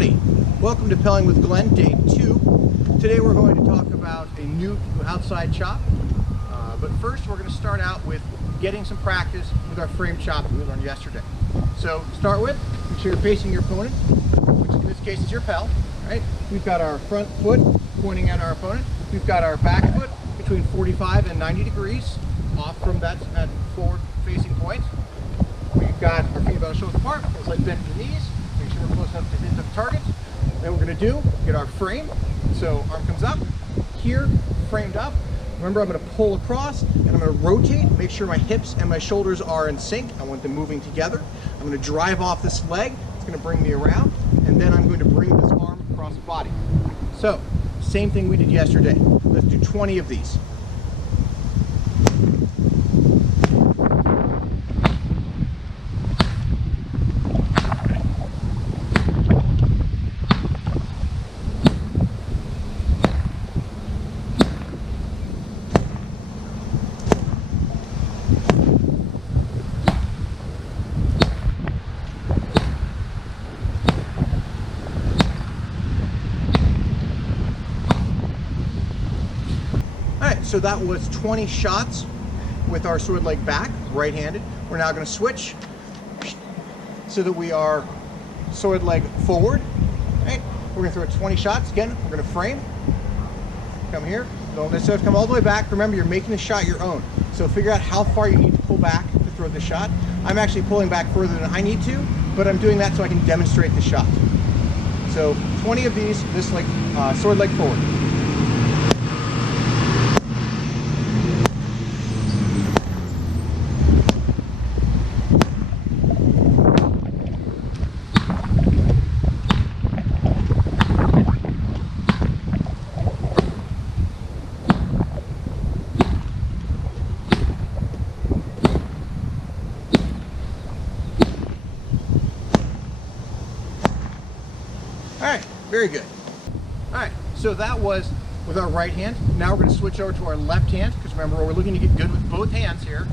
Howdy! Welcome to Pelling with Glen, day 2. Today we're going to talk about a new outside chop. But first we're going to start out with getting some practice with our frame chop that we learned yesterday. So to start with, make sure you're facing your opponent, which in this case is your Pel. Right? We've got our front foot pointing at our opponent. We've got our back foot between 45 and 90 degrees off from that forward facing point. We've got our feet about shoulder apart, it's like bend at the knees. Make sure we're close enough to hit the target. Then we're going to get our frame. So arm comes up, here, framed up. Remember, I'm going to pull across and I'm going to rotate, make sure my hips and my shoulders are in sync. I want them moving together. I'm going to drive off this leg. It's going to bring me around. And then I'm going to bring this arm across the body. So, same thing we did yesterday. Let's do 20 of these. So that was 20 shots with our sword leg back, right-handed. We're now going to switch so that we are sword leg forward. Right? We're going to throw 20 shots. Again, we're going to frame. Come here. Don't necessarily come all the way back. Remember, you're making the shot your own. So figure out how far you need to pull back to throw the shot. I'm actually pulling back further than I need to, but I'm doing that so I can demonstrate the shot. So 20 of these, this like sword leg forward. Alright, very good. Alright, so that was with our right hand. Now we're going to switch over to our left hand, because remember, we're looking to get good with both hands here.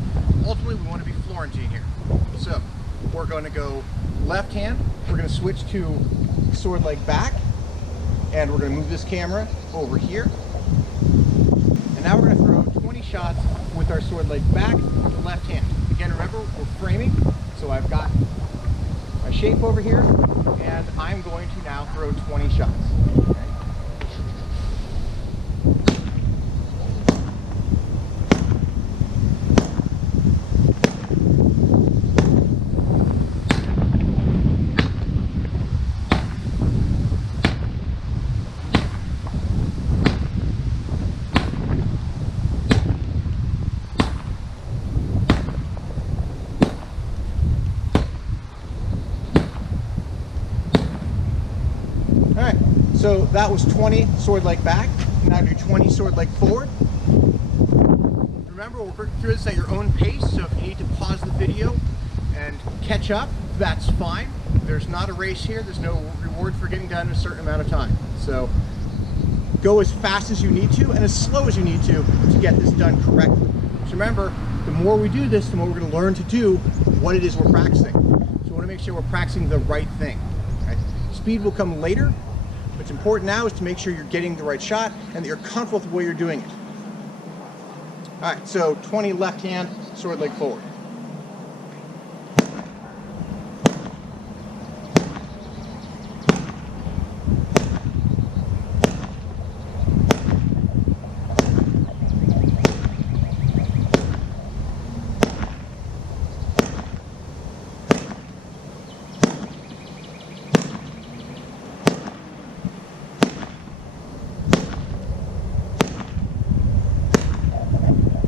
Ultimately, we want to be Florentine here. So, we're going to go left hand, we're going to switch to sword leg back, and we're going to move this camera over here. And now we're going to throw 20 shots with our sword leg back with the left hand. Again, remember, we're framing, so I've got my shape over here, and I'm going to now throw 20 shots. Okay. Alright, so that was 20 sword leg back. Now do 20 sword leg forward. Remember, we're working through this at your own pace, so if you need to pause the video and catch up, that's fine. There's not a race here, there's no reward for getting done in a certain amount of time. So go as fast as you need to and as slow as you need to get this done correctly. So remember, the more we do this, the more we're going to learn to do what it is we're practicing. So we want to make sure we're practicing the right thing. Right? Speed will come later. What's important now is to make sure you're getting the right shot and that you're comfortable with the way you're doing it. All right, so 20 left hand, sword leg forward.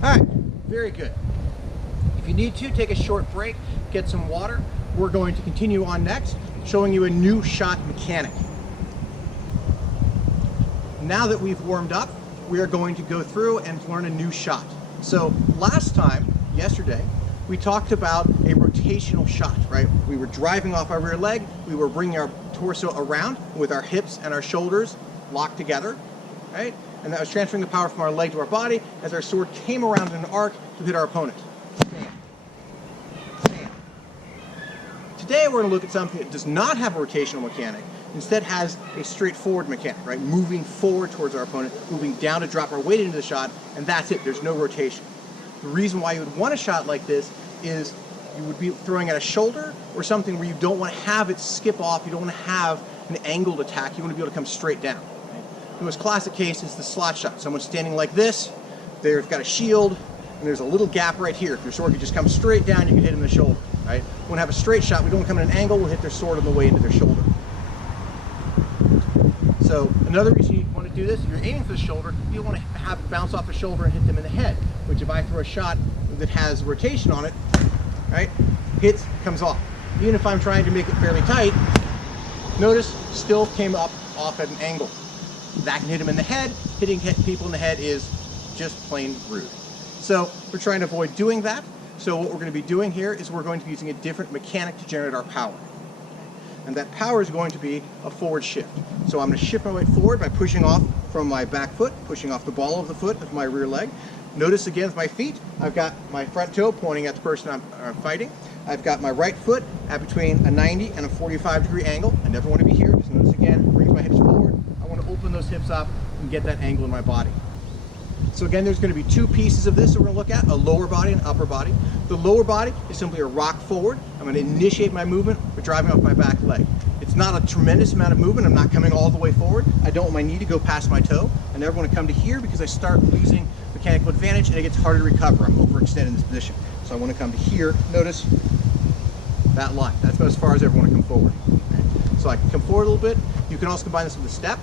Alright, very good. If you need to, take a short break, get some water. We're going to continue on next, showing you a new shot mechanic. Now that we've warmed up, we are going to go through and learn a new shot. So last time, yesterday, we talked about a rotational shot, right? We were driving off our rear leg, we were bringing our torso around with our hips and our shoulders locked together, right? And that was transferring the power from our leg to our body as our sword came around in an arc to hit our opponent. today we're going to look at something that does not have a rotational mechanic, instead has a straightforward mechanic, right? Moving forward towards our opponent, moving down to drop our weight into the shot, and that's it. There's no rotation. The reason why you would want a shot like this is you would be throwing at a shoulder or something where you don't want to have it skip off, you don't want to have an angled attack, you want to be able to come straight down. Right? The most classic case is the slot shot. Someone's standing like this, they've got a shield, and there's a little gap right here. If your sword could just come straight down, you can hit him in the shoulder. Right? We want to have a straight shot, we don't want to come at an angle, we'll hit their sword on the way into their shoulder. So another reason you want to do this, if you're aiming for the shoulder, you want to have it bounce off the shoulder and hit them in the head, which if I throw a shot that has rotation on it, right, hits, comes off. Even if I'm trying to make it fairly tight, notice, still came up off at an angle. That can hit him in the head. Hitting people in the head is just plain rude. So we're trying to avoid doing that. So what we're going to be doing here is we're going to be using a different mechanic to generate our power. And that power is going to be a forward shift. So I'm going to shift my weight forward by pushing off from my back foot, pushing off the ball of the foot of my rear leg. Notice again with my feet, I've got my front toe pointing at the person I'm fighting. I've got my right foot at between a 90 and a 45-degree angle. I never want to be here. Just notice again, brings my hips forward. I want to open those hips up and get that angle in my body. So again, there's going to be two pieces of this that we're going to look at, a lower body and upper body. The lower body is simply a rock forward. I'm going to initiate my movement by driving off my back leg. It's not a tremendous amount of movement. I'm not coming all the way forward. I don't want my knee to go past my toe. I never want to come to here because I start losing mechanical advantage and it gets harder to recover. I'm overextended in this position. So I want to come to here. Notice that line. That's about as far as I ever want to come forward. Okay. So I can come forward a little bit. You can also combine this with a step.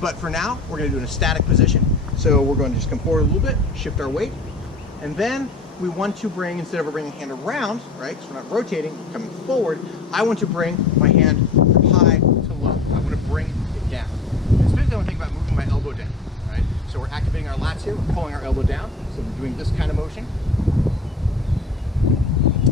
But for now, we're going to do it in a static position. So we're going to just come forward a little bit, shift our weight, and then we want to bring, instead of bringing a hand around, right, because we're not rotating, coming forward, I want to bring my hand from high to low. I want to bring it down. Especially I want to think about moving my elbow down, right? So we're activating our lats here, we're pulling our elbow down, so we're doing this kind of motion.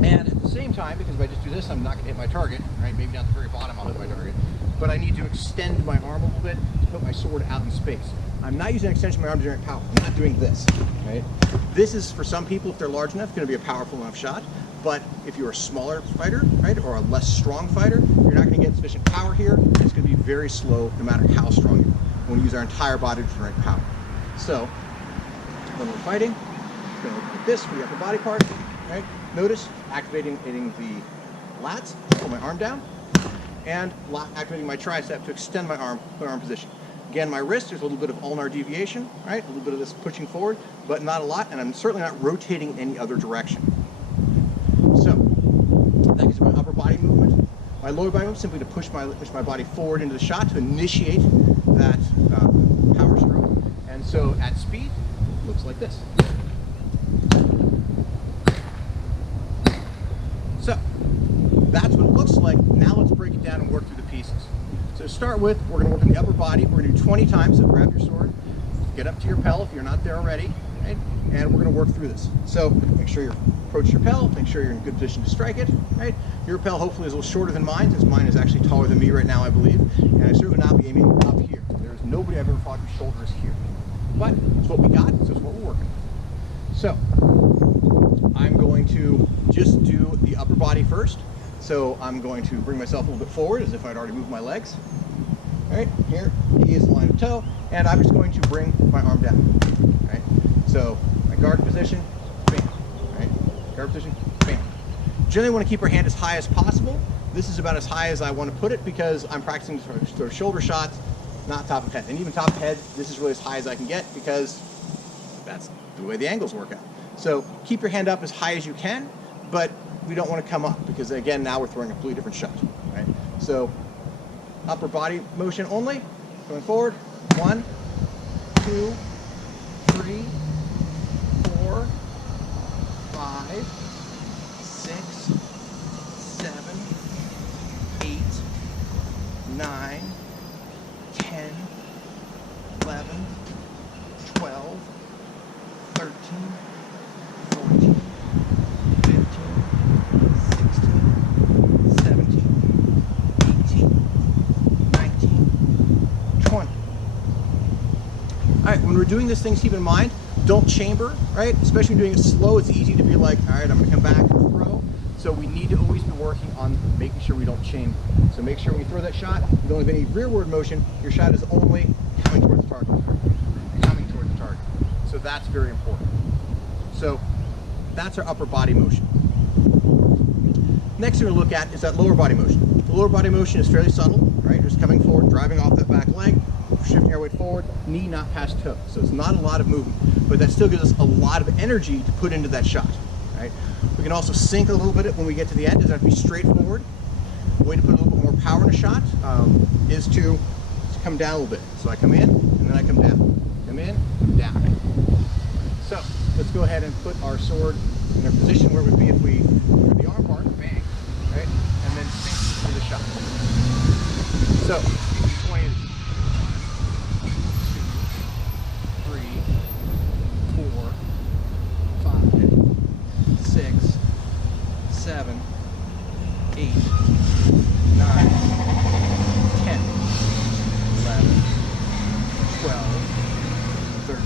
And at the same time, because if I just do this, I'm not going to hit my target, right? Maybe down at the very bottom I'll hit my target. But I need to extend my arm a little bit to put my sword out in space. I'm not using an extension of my arm to generate power. I'm not doing this, right? This is, for some people, if they're large enough, going to be a powerful enough shot. But if you're a smaller fighter, right, or a less strong fighter, you're not going to get sufficient power here. It's going to be very slow, no matter how strong you are. We want to use our entire body to generate power. So, when we're fighting, we're going to look like this for the upper body part, right? Notice, activating the lats, pull my arm down, and activating my tricep to extend my arm position. Again, my wrist, there's a little bit of ulnar deviation, right? A little bit of this pushing forward, but not a lot, and I'm certainly not rotating in any other direction. So, that gives me my upper body movement. My lower body movement, simply to push my body forward into the shot to initiate that power stroke. And so, at speed, it looks like this. So, that's what it looks like. Now let's break it down and work through the pieces. So to start with, we're going to work on the upper body. We're going to do 20 times, so grab your sword, get up to your pel if you're not there already, right? And we're going to work through this. So make sure you approach your pel, make sure you're in a good position to strike it, right? Your pel hopefully is a little shorter than mine, since mine is actually taller than me right now, I believe. And I certainly would not be aiming up here. There's nobody I've ever fought whose shoulder is here. But it's what we got, so it's what we're working with. So I'm going to just do the upper body first. So I'm going to bring myself a little bit forward as if I'd already moved my legs. All right, here, knee is the line of toe, and I'm just going to bring my arm down. Right? So my guard position, bam. Right? Guard position, bam. Generally want to keep our hand as high as possible. This is about as high as I want to put it because I'm practicing sort of shoulder shots, not top of head. And even top of head, this is really as high as I can get because that's the way the angles work out. So keep your hand up as high as you can, but we don't want to come up because, again, now we're throwing a completely different shot, right? So upper body motion only, going forward, 1, 2, 3, 4, 5, 6, 7, 8, 9, 10, 11, 12, 13, 14, 15, 16, 17, 18, 19, 20. All right, when we're doing this thing, keep in mind, don't chamber, right? Especially when doing it slow, it's easy to be like, all right, I'm gonna come back and throw. So we need to always be working on making sure we don't chain. So make sure when you throw that shot, you don't have any rearward motion. Your shot is only coming towards the target. Coming towards the target. So that's very important. So that's our upper body motion. Next thing we'll look at is that lower body motion. The lower body motion is fairly subtle, right? Just coming forward, driving off that back leg, shifting our weight forward, knee not past toe. So it's not a lot of movement, but that still gives us a lot of energy to put into that shot, right? We can also sink a little bit when we get to the end. It doesn't have to be straightforward. The way to put a little bit more power in a shot is to come down a little bit. So I come in, and then I come down. Come in, come down. So let's go ahead and put our sword in a position where it would be if we do the arm bar, bang, right? And then sink through the shot. So, 20, 3, 4, 5, 6, 7, 8, 9, 10, 11, 12, 13,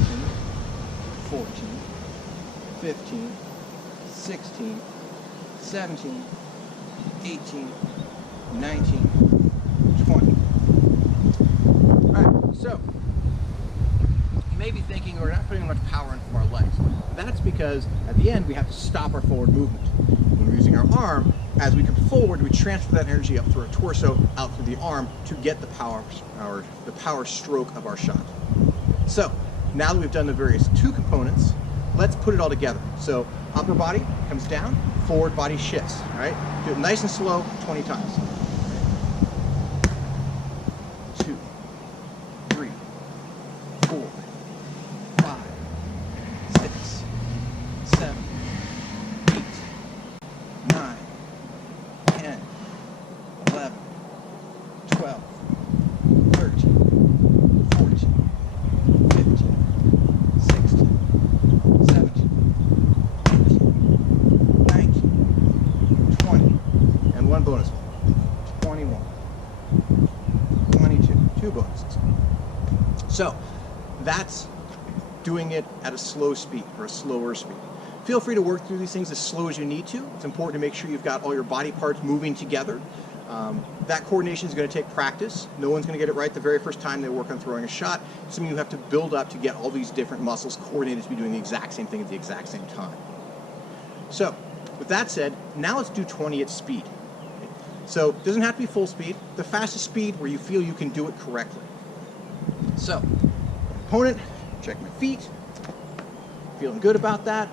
14, 15, 16, 17, 18, 19, 20. Alright, so you may be thinking we're not putting much power in from our legs. That's because at the end we have to stop our forward movement. When we're using our arm, as we come forward, we transfer that energy up through our torso, out through the arm to get the power stroke of our shot. So now that we've done the various two components, let's put it all together. So upper body comes down, forward body shifts, right? Do it nice and slow, 20 times. 2, 3, 4, 5, 6, 7, 8, 9, 10, 11, 12, 13, 14, 15, 16, 17, 18, 19, 20, and one bonus one, 21, 22, two bonuses. So that's doing it at a slow speed or a slower speed. Feel free to work through these things as slow as you need to. It's important to make sure you've got all your body parts moving together. That coordination is going to take practice. No one's going to get it right the very first time they work on throwing a shot. It's something you have to build up to get all these different muscles coordinated to be doing the exact same thing at the exact same time. So, with that said, now let's do 20 at speed. So, it doesn't have to be full speed. The fastest speed where you feel you can do it correctly. So, opponent, check my feet. Feeling good about that.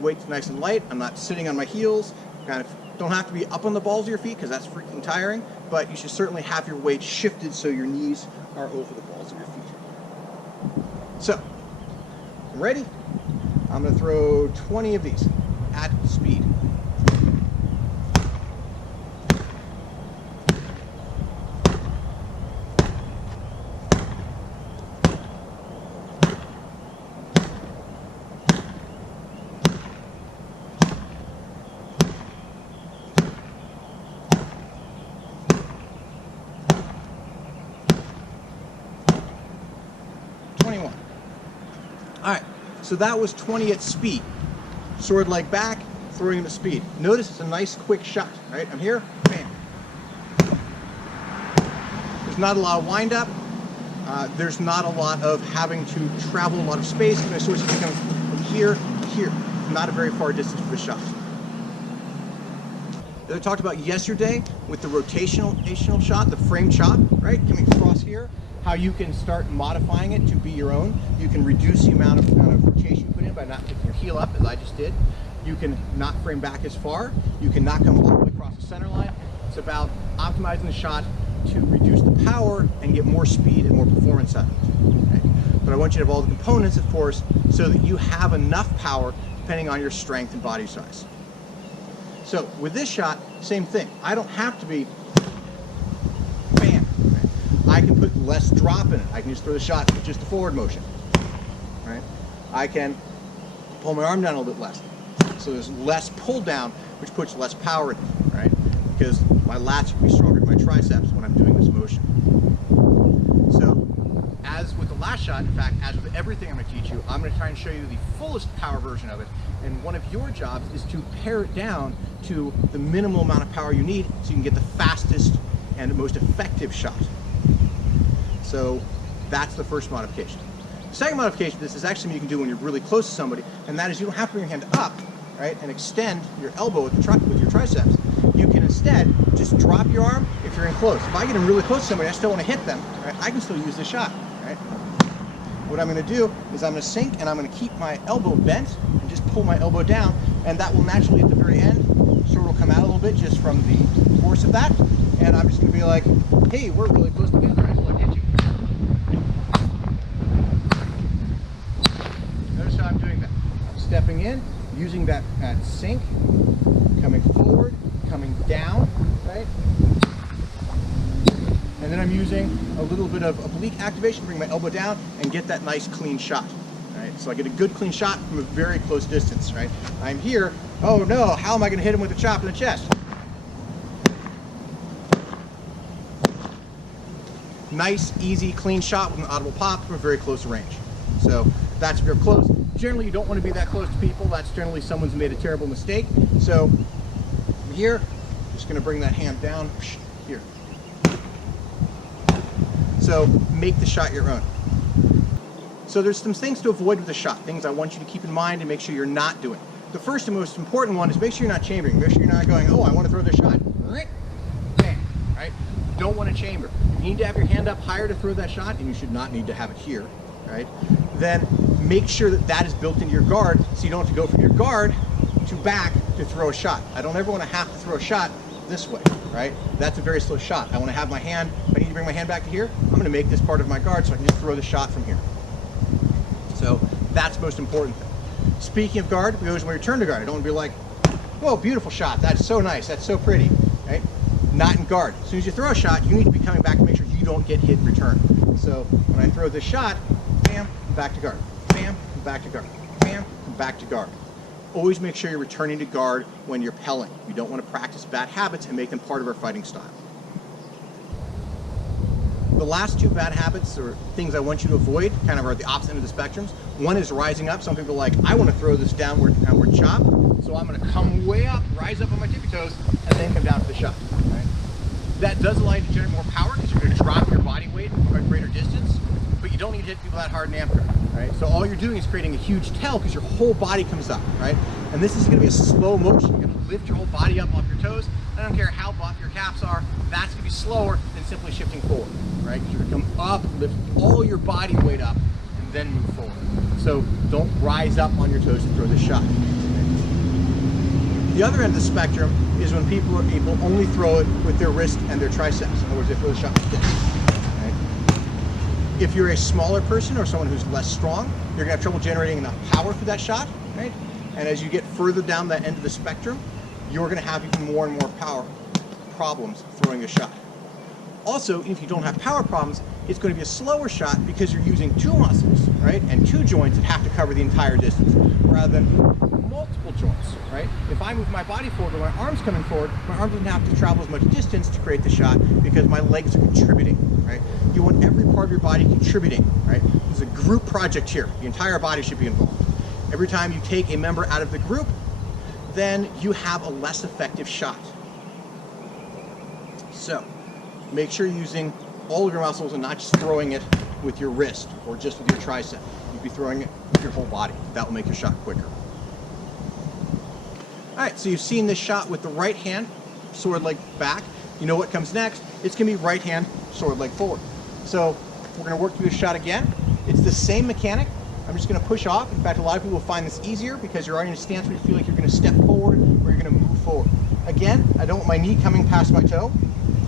Weight's nice and light. I'm not sitting on my heels. Kind of don't have to be up on the balls of your feet because that's freaking tiring, but you should certainly have your weight shifted so your knees are over the balls of your feet. So, I'm ready. I'm going to throw 20 of these at speed. Alright, so that was 20 at speed. Sword leg back, throwing him at speed. Notice it's a nice quick shot, right? I'm here, bam. There's not a lot of wind up. There's not a lot of having to travel a lot of space. My sword comes from here to here. Not a very far distance for the shot. As I talked about yesterday with the rotational shot, the frame chop, right? Coming across here. How you can start modifying it to be your own. You can reduce the amount of rotation you put in by not picking your heel up, as I just did. You can not frame back as far. You can not come all the way across the center line. It's about optimizing the shot to reduce the power and get more speed and more performance out of it. Okay? But I want you to have all the components, of course, so that you have enough power depending on your strength and body size. So with this shot, same thing. I don't have to be bam. I can put less drop in it. I can just throw the shot with just a forward motion. Right? I can pull my arm down a little bit less. So there's less pull down, which puts less power in it, right? Because my lats will be stronger than my triceps when I'm doing this motion. So, as with the last shot, in fact, as with everything I'm going to teach you, I'm going to try and show you the fullest power version of it. And one of your jobs is to pare it down to the minimal amount of power you need so you can get the fastest and most effective shot. So that's the first modification. The second modification of this is actually something you can do when you're really close to somebody, and that is you don't have to bring your hand up, right, and extend your elbow with your triceps. You can instead just drop your arm if you're in close. If I get in really close to somebody, I still want to hit them, right, I can still use this shot, right? What I'm going to do is I'm going to sink and I'm going to keep my elbow bent and just pull my elbow down, and that will naturally at the very end sort of come out a little bit just from the force of that, and I'm just going to be like, hey, we're really close together, I just want to hit you. Notice how I'm doing that. I'm stepping in, using that sink, coming forward, coming down, right? And then I'm using a little bit of oblique activation to bring my elbow down and get that nice clean shot, right? So I get a good clean shot from a very close distance, right? I'm here, oh no, how am I going to hit him with a chop in the chest? Nice, easy, clean shot with an audible pop from a very close range. So that's if you're close. Generally, you don't want to be that close to people. That's generally someone's made a terrible mistake. So from here, just going to bring that hand down here. So make the shot your own. So there's some things to avoid with the shot, things I want you to keep in mind and make sure you're not doing. The first and most important one is make sure you're not chambering. Make sure you're not going, oh, I want to throw this shot. Bam, right? You don't want to chamber. You need to have your hand up higher to throw that shot, and you should not need to have it here, right? Then make sure that that is built into your guard so you don't have to go from your guard to back to throw a shot. I don't ever want to have to throw a shot this way, right? That's a very slow shot. I want to have my hand, if I need to bring my hand back to here, I'm going to make this part of my guard so I can just throw the shot from here. So that's the most important thing. Speaking of guard, we always want to return to guard. I don't want to be like, whoa, beautiful shot. That's so nice. That's so pretty, right? Not in guard. As soon as you throw a shot, you need to be coming back to make sure you don't get hit in return. So when I throw this shot, bam, I'm back to guard. Bam, I'm back to guard. Bam, I'm back to guard. Always make sure you're returning to guard when you're pelling. You don't want to practice bad habits and make them part of our fighting style. The last two bad habits, or things I want you to avoid, kind of are the opposite end of the spectrums. One is rising up. Some people are like, I want to throw this downward chop, so I'm going to come way up, rise up on my tippy toes, and then come down for the shot. Right? That does allow you to generate more power because you're going to drop your body weight from a greater distance, but you don't need to hit people that hard in amp guard. Right? So all you're doing is creating a huge tail because your whole body comes up, right? And this is going to be a slow motion. You're going to lift your whole body up off your toes. I don't care how buff your calves are, that's going to be slower than simply shifting forward, right? Because you're going to come up, lift all your body weight up, and then move forward. So don't rise up on your toes to throw the shot. The other end of the spectrum is when people are able to only throw it with their wrist and their triceps. In other words, they throw the shot like this. If you're a smaller person or someone who's less strong, you're going to have trouble generating enough power for that shot, right? And as you get further down that end of the spectrum, you're going to have even more and more power problems throwing a shot. Also, if you don't have power problems, it's going to be a slower shot because you're using two muscles, right? And two joints that have to cover the entire distance rather than multiple joints, right? If I move my body forward or my arm's coming forward, my arm doesn't have to travel as much distance to create the shot because my legs are contributing, right? You want every part of your body contributing, right? There's a group project here. The entire body should be involved. Every time you take a member out of the group, then you have a less effective shot. So make sure you're using all of your muscles and not just throwing it with your wrist or just with your tricep. You'd be throwing it with your whole body. That will make your shot quicker. All right, so you've seen this shot with the right hand, sword leg back. You know what comes next? It's gonna be right hand, sword leg forward. So we're gonna work through this shot again. It's the same mechanic. I'm just gonna push off. In fact, a lot of people will find this easier because you're already in a stance where you feel like you're gonna step forward or you're gonna move forward. Again, I don't want my knee coming past my toe.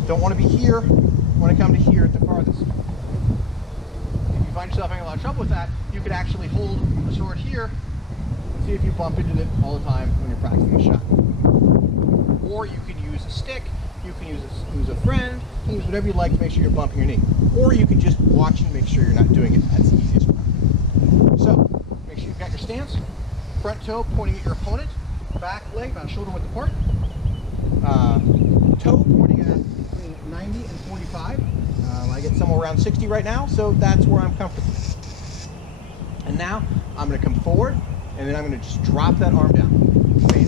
Don't want to be here. I want to come to here at the farthest. If you find yourself having a lot of trouble with that, you could actually hold the sword here and see if you bump into it all the time when you're practicing a shot. Or you can use a stick, you can use a friend, you can use whatever you like to make sure you're bumping your knee. Or you can just watch and make sure you're not doing it. That's the easiest way. So, make sure you've got your stance, front toe pointing at your opponent, back leg about shoulder width apart, toe pointing at between 90 and 45. I get somewhere around 60 right now, so that's where I'm comfortable. And now I'm going to come forward, and then I'm going to just drop that arm down. Okay?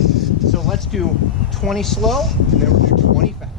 So let's do 20 slow, and then we'll do 20 fast.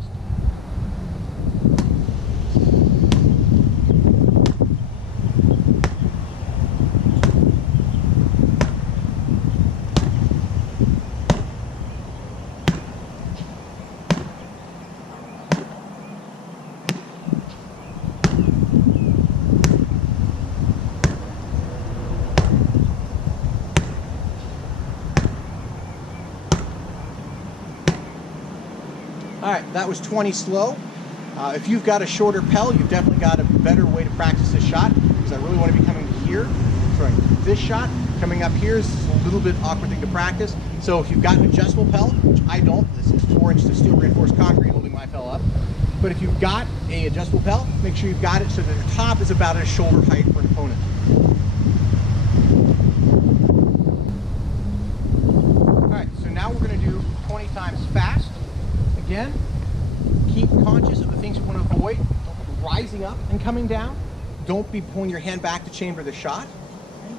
All right, that was 20 slow. If you've got a shorter Pel, you've definitely got a better way to practice this shot, because I really want to be coming here, throwing this shot. Coming up here is a little bit awkward thing to practice. So if you've got an adjustable Pel, which I don't, this is 4 inches of steel reinforced concrete holding my Pel up. But if you've got an adjustable Pel, make sure you've got it so that the top is about at shoulder height for an opponent. All right, so now we're going to do 20 times fast. Again, keep conscious of the things you want to avoid. Don't be rising up and coming down. Don't be pulling your hand back to chamber the shot. Okay?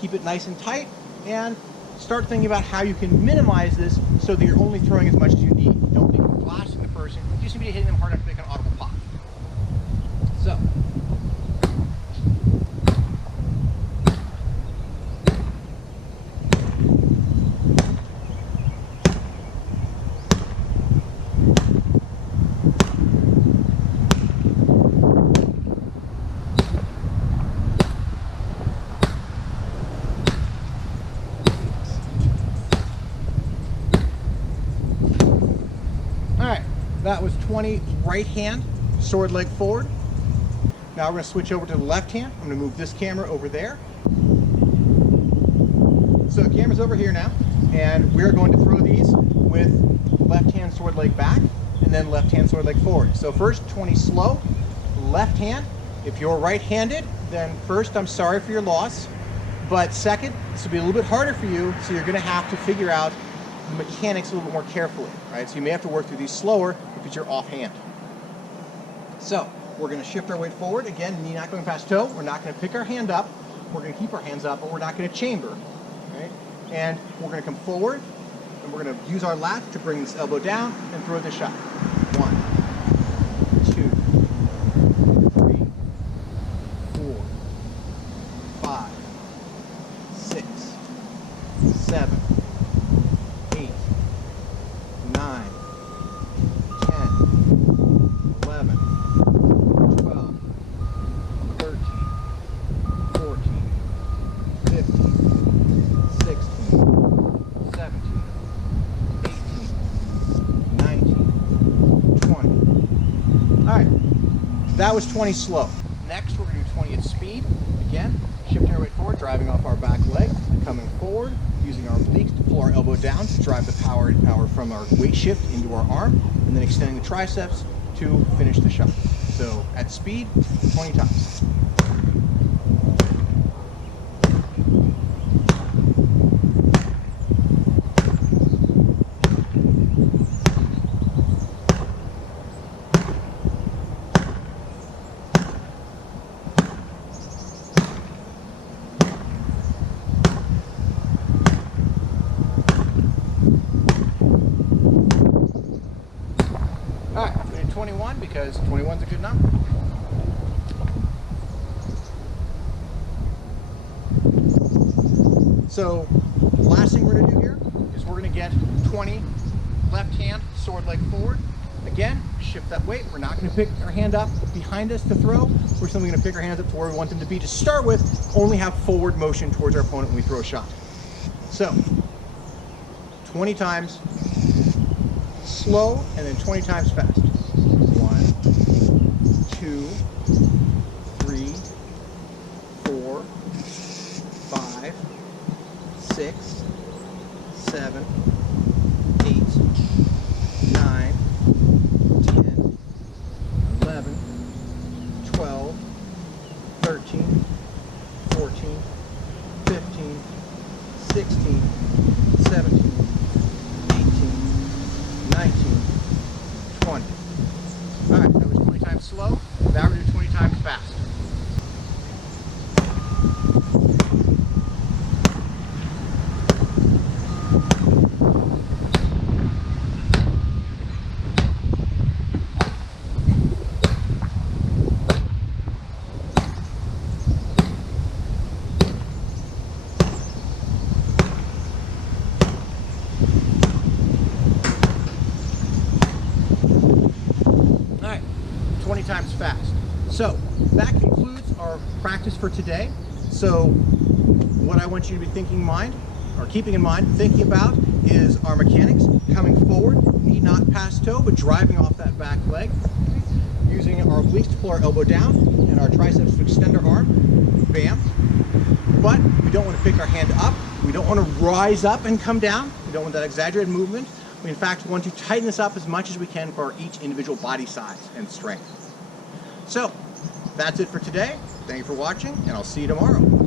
Keep it nice and tight, and start thinking about how you can minimize this so that you're only throwing as much as you need. You don't need to be blasting the person. You just need to be hitting them hard enough to make an audible pop. So. That was 20 right hand, sword leg forward. Now we're going to switch over to the left hand. I'm going to move this camera over there. So the camera's over here now, and we're going to throw these with left hand sword leg back, and then left hand sword leg forward. So first 20 slow, left hand. If you're right-handed, then first I'm sorry for your loss, but second, this will be a little bit harder for you, so you're going to have to figure out the mechanics a little bit more carefully, right? So you may have to work through these slower because you're offhand. So we're going to shift our weight forward. Again, knee not going past toe. We're not going to pick our hand up. We're going to keep our hands up, but we're not going to chamber, right? And we're going to come forward, and we're going to use our lat to bring this elbow down and throw the shot. 1, 2, 3, 4, 5, 6, 7, 8, 9, 10, 11, 12, 13, 14, 15, 16, 17, 18, 19, 20. All right, that was 20 slow. Next, we're going to do 20 at speed. Again, shifting our weight forward, driving off our back leg, coming forward, using our obliques to pull our elbow down to drive the power from our weight shift into our arm, and then extending the triceps to finish the shot. So at speed, 20 times. All right, we did 21 because 21 is a good number. So last thing we're going to do here is we're going to get 20 left hand, sword leg forward. Again, shift that weight. We're not going to pick our hand up behind us to throw. We're simply going to pick our hands up to where we want them to be. To start with, only have forward motion towards our opponent when we throw a shot. So 20 times slow, and then 20 times fast. 1, 2, 3, 4, 5, 6, 7, 8, 9, 10, 11, 12, 13, 14, 15, 16, 17, 19, 20. All right, that was 20 times slow. Now we're going to do 20 times fast. times fast. So that concludes our practice for today. So what I want you to be thinking in mind, or keeping in mind, thinking about is our mechanics coming forward, knee not past toe, but driving off that back leg. Using our obliques to pull our elbow down and our triceps to extend our arm. Bam. But we don't want to pick our hand up. We don't want to rise up and come down. We don't want that exaggerated movement. We in fact want to tighten this up as much as we can for each individual body size and strength. So that's it for today. Thank you for watching, and I'll see you tomorrow.